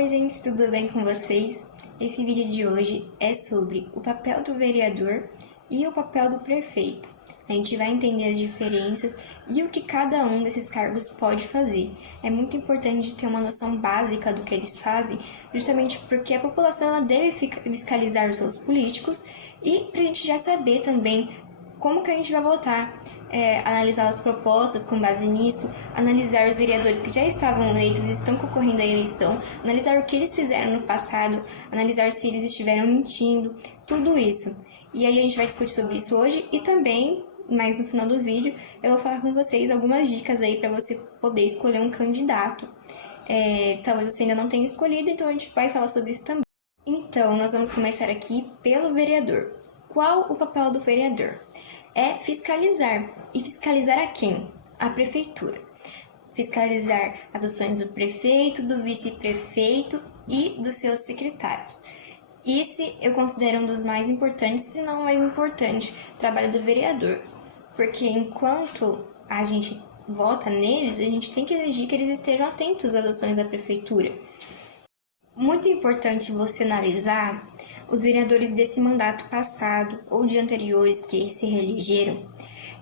Oi gente, tudo bem com vocês? Esse vídeo de hoje é sobre o papel do vereador e o papel do prefeito. A gente vai entender as diferenças e o que cada um desses cargos pode fazer. É muito importante ter uma noção básica do que eles fazem, justamente porque a população ela deve fiscalizar os seus políticos e para a gente já saber também como que a gente vai votar. Analisar as propostas com base nisso, analisar os vereadores que já estavam eleitos e estão concorrendo à eleição, analisar o que eles fizeram no passado, analisar se eles estiveram mentindo, tudo isso. E aí a gente vai discutir sobre isso hoje e também, mais no final do vídeo, eu vou falar com vocês algumas dicas aí para você poder escolher um candidato. Talvez você ainda não tenha escolhido, então a gente vai falar sobre isso também. Então, nós vamos começar aqui pelo vereador. Qual o papel do vereador? É fiscalizar. E fiscalizar a quem? A prefeitura. Fiscalizar as ações do prefeito, do vice-prefeito e dos seus secretários. Esse eu considero um dos mais importantes, se não o mais importante, trabalho do vereador. Porque enquanto a gente vota neles, a gente tem que exigir que eles estejam atentos às ações da prefeitura. Muito importante você analisar os vereadores desse mandato passado ou de anteriores que se reelegeram,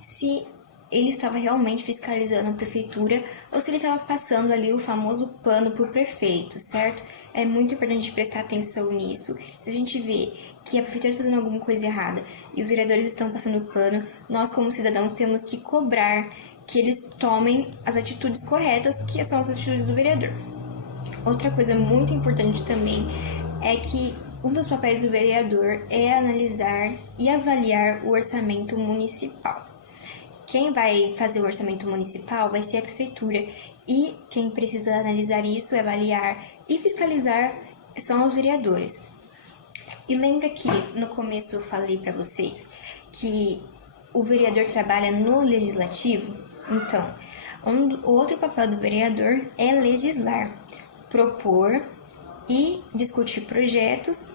se ele estava realmente fiscalizando a prefeitura ou se ele estava passando ali o famoso pano para o prefeito, certo? É muito importante prestar atenção nisso. Se a gente vê que a prefeitura está fazendo alguma coisa errada e os vereadores estão passando pano, nós como cidadãos temos que cobrar que eles tomem as atitudes corretas, que são as atitudes do vereador. Outra coisa muito importante também é que um dos papéis do vereador é analisar e avaliar o orçamento municipal. Quem vai fazer o orçamento municipal vai ser a prefeitura e quem precisa analisar isso, avaliar e fiscalizar são os vereadores. E lembra que no começo eu falei para vocês que o vereador trabalha no legislativo? Então, o outro papel do vereador é legislar, propor e discutir projetos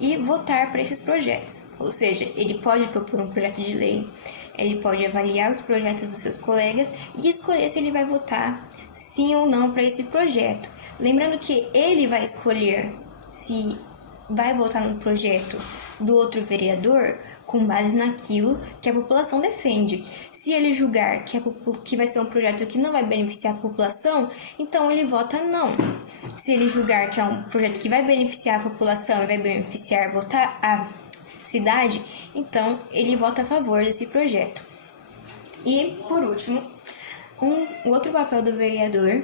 e votar para esses projetos. Ou seja, ele pode propor um projeto de lei, ele pode avaliar os projetos dos seus colegas e escolher se ele vai votar sim ou não para esse projeto. Lembrando que ele vai escolher se vai votar no projeto do outro vereador com base naquilo que a população defende. Se ele julgar que vai ser um projeto que não vai beneficiar a população, então ele vota não. Se ele julgar que é um projeto que vai beneficiar a população e vai beneficiar a cidade, então ele vota a favor desse projeto. E, por último, o outro papel do vereador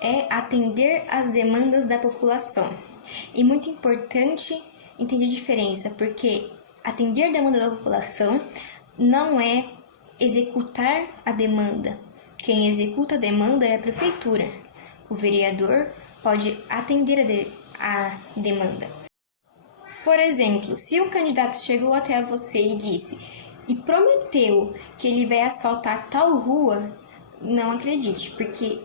é atender às demandas da população. E muito importante entender a diferença, porque atender a demanda da população não é executar a demanda. Quem executa a demanda é a prefeitura. O vereador pode atender a demanda. Por exemplo, se um candidato chegou até você e disse e prometeu que ele vai asfaltar tal rua, não acredite, porque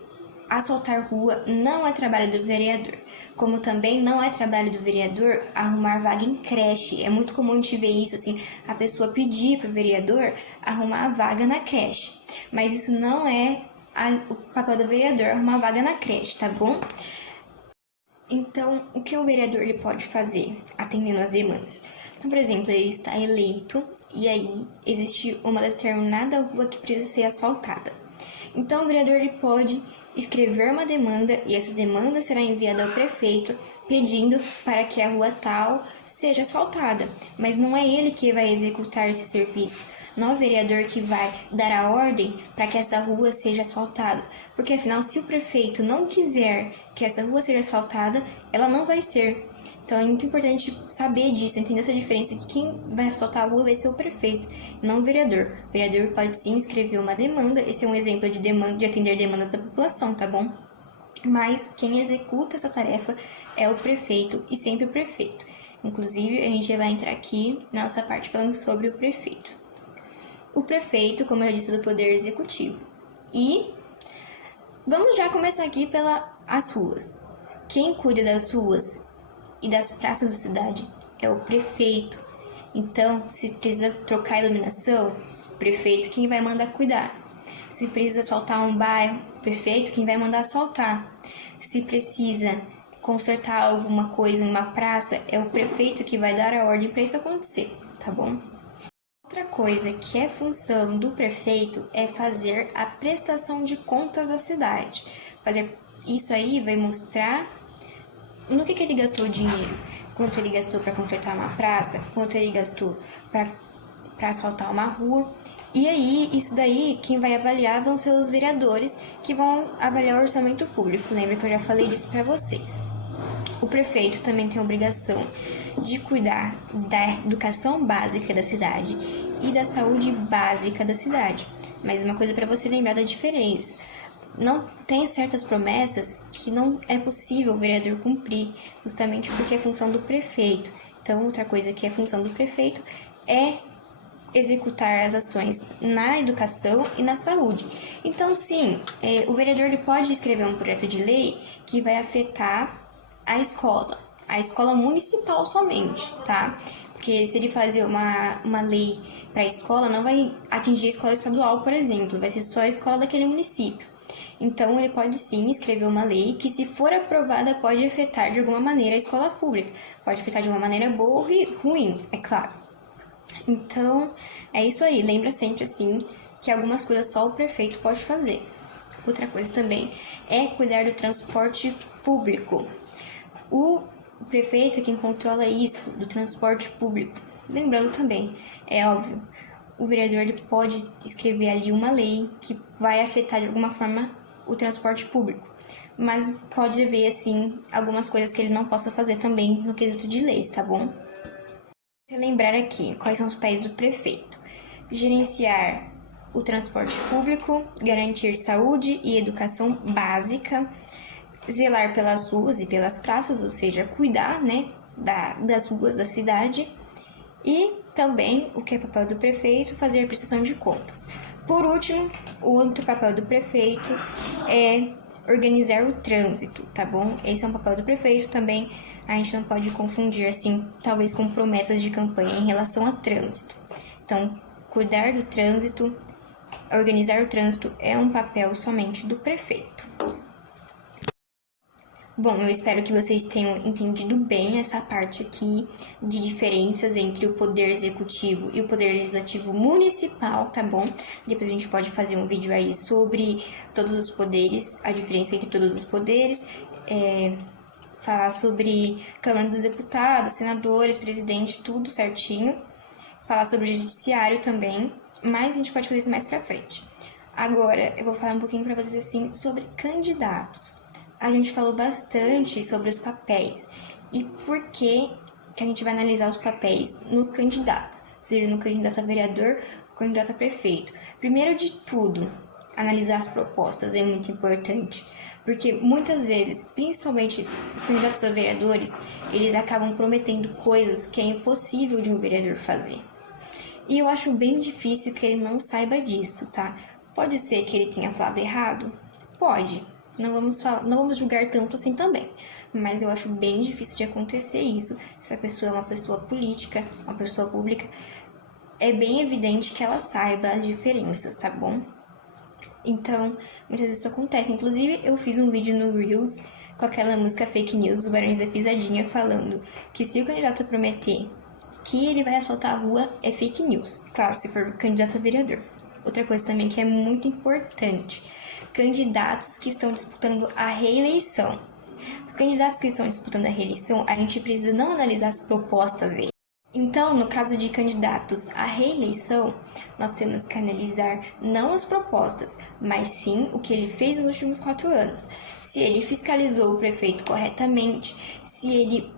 asfaltar rua não é trabalho do vereador. Como também não é trabalho do vereador arrumar vaga em creche. É muito comum a gente ver isso, assim, a pessoa pedir para o vereador arrumar a vaga na creche. Mas isso não é o papel do vereador, arrumar vaga na creche, tá bom? Então, o que o vereador ele pode fazer atendendo às demandas? Então, por exemplo, ele está eleito e aí existe uma determinada rua que precisa ser asfaltada. Então, o vereador ele pode escrever uma demanda e essa demanda será enviada ao prefeito pedindo para que a rua tal seja asfaltada. Mas não é ele que vai executar esse serviço, não é o vereador que vai dar a ordem para que essa rua seja asfaltada. Porque afinal, se o prefeito não quiser que essa rua seja asfaltada, ela não vai ser. Então é muito importante saber disso, entender essa diferença, que quem vai asfaltar a rua vai ser o prefeito, não o vereador. O vereador pode sim escrever uma demanda, esse é um exemplo de atender demandas da população, tá bom? Mas quem executa essa tarefa é o prefeito e sempre o prefeito. Inclusive, a gente já vai entrar aqui na nossa parte falando sobre o prefeito. O prefeito, como eu já disse, é do Poder Executivo. E vamos já começar aqui pelas ruas. Quem cuida das ruas e das praças da cidade é o prefeito. Então, se precisa trocar a iluminação, o prefeito quem vai mandar cuidar. Se precisa asfaltar um bairro, o prefeito quem vai mandar asfaltar. Se precisa consertar alguma coisa em uma praça, é o prefeito que vai dar a ordem para isso acontecer, tá bom? Outra coisa que é função do prefeito é fazer a prestação de contas da cidade. Isso aí vai mostrar no que ele gastou o dinheiro, quanto ele gastou para consertar uma praça, quanto ele gastou para asfaltar uma rua. E aí, isso daí, quem vai avaliar vão ser os vereadores que vão avaliar o orçamento público. Lembra que eu já falei disso para vocês. O prefeito também tem a obrigação de cuidar da educação básica da cidade e da saúde básica da cidade. Mas uma coisa para você lembrar da diferença: não tem certas promessas que não é possível o vereador cumprir, justamente porque é função do prefeito. Então, outra coisa que é função do prefeito é executar as ações na educação e na saúde. Então, sim, o vereador ele pode escrever um projeto de lei que vai afetar a escola municipal somente, tá? Porque se ele fazer uma lei para a escola, não vai atingir a escola estadual, por exemplo, vai ser só a escola daquele município. Então, ele pode sim escrever uma lei que, se for aprovada, pode afetar de alguma maneira a escola pública. Pode afetar de uma maneira boa ou ruim, é claro. Então, é isso aí. Lembra sempre, assim, que algumas coisas só o prefeito pode fazer. Outra coisa também é cuidar do transporte público. O prefeito é quem controla isso, do transporte público. Lembrando também, é óbvio, o vereador ele pode escrever ali uma lei que vai afetar de alguma forma o transporte público, mas pode haver, assim, algumas coisas que ele não possa fazer também no quesito de leis, tá bom? Relembrar aqui quais são os papéis do prefeito: gerenciar o transporte público, garantir saúde e educação básica, zelar pelas ruas e pelas praças, ou seja, cuidar, né, das ruas da cidade, e também, o que é papel do prefeito, fazer a prestação de contas. Por último, o outro papel do prefeito é organizar o trânsito, tá bom? Esse é um papel do prefeito também. A gente não pode confundir, assim, talvez com promessas de campanha em relação a trânsito. Então, cuidar do trânsito, organizar o trânsito é um papel somente do prefeito. Bom, eu espero que vocês tenham entendido bem essa parte aqui de diferenças entre o poder executivo e o poder legislativo municipal, tá bom? Depois a gente pode fazer um vídeo aí sobre todos os poderes, a diferença entre todos os poderes, falar sobre Câmara dos Deputados, senadores, presidente, tudo certinho. Falar sobre o judiciário também, mas a gente pode fazer isso mais pra frente. Agora, eu vou falar um pouquinho pra vocês, assim, sobre candidatos. A gente falou bastante sobre os papéis e por que a gente vai analisar os papéis nos candidatos, seja no candidato a vereador ou candidato a prefeito. Primeiro de tudo, analisar as propostas é muito importante, porque muitas vezes, principalmente os candidatos a vereadores, eles acabam prometendo coisas que é impossível de um vereador fazer. E eu acho bem difícil que ele não saiba disso, tá? Pode ser que ele tenha falado errado? Pode. Não vamos julgar tanto assim também. Mas eu acho bem difícil de acontecer isso. Se a pessoa é uma pessoa política, uma pessoa pública, é bem evidente que ela saiba as diferenças, tá bom? Então, muitas vezes isso acontece. Inclusive, eu fiz um vídeo no Reels com aquela música Fake News do Barões da Pisadinha, falando que se o candidato prometer que ele vai asfaltar a rua, é fake news. Claro, se for candidato a vereador. Outra coisa também que é muito importante: candidatos que estão disputando a reeleição. Os candidatos que estão disputando a reeleição, a gente precisa não analisar as propostas dele. Então, no caso de candidatos à reeleição, nós temos que analisar não as propostas, mas sim o que ele fez nos últimos 4 anos. Se ele fiscalizou o prefeito corretamente, se ele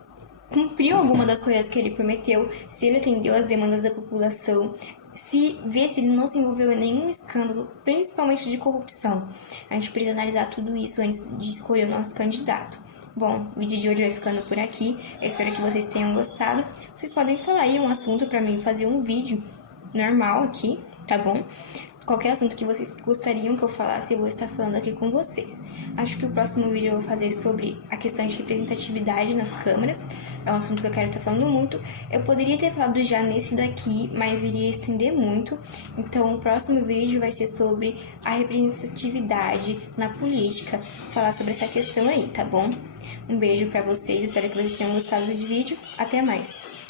cumpriu alguma das coisas que ele prometeu, se ele atendeu às demandas da população, se ele não se envolveu em nenhum escândalo, principalmente de corrupção. A gente precisa analisar tudo isso antes de escolher o nosso candidato. Bom, o vídeo de hoje vai ficando por aqui. Eu espero que vocês tenham gostado. Vocês podem falar aí um assunto para mim fazer um vídeo normal aqui, tá bom? Qualquer assunto que vocês gostariam que eu falasse, eu vou estar falando aqui com vocês. Acho que o próximo vídeo eu vou fazer sobre a questão de representatividade nas câmaras. É um assunto que eu quero estar falando muito. Eu poderia ter falado já nesse daqui, mas iria estender muito. Então, o próximo vídeo vai ser sobre a representatividade na política. Falar sobre essa questão aí, tá bom? Um beijo para vocês, espero que vocês tenham gostado do vídeo. Até mais!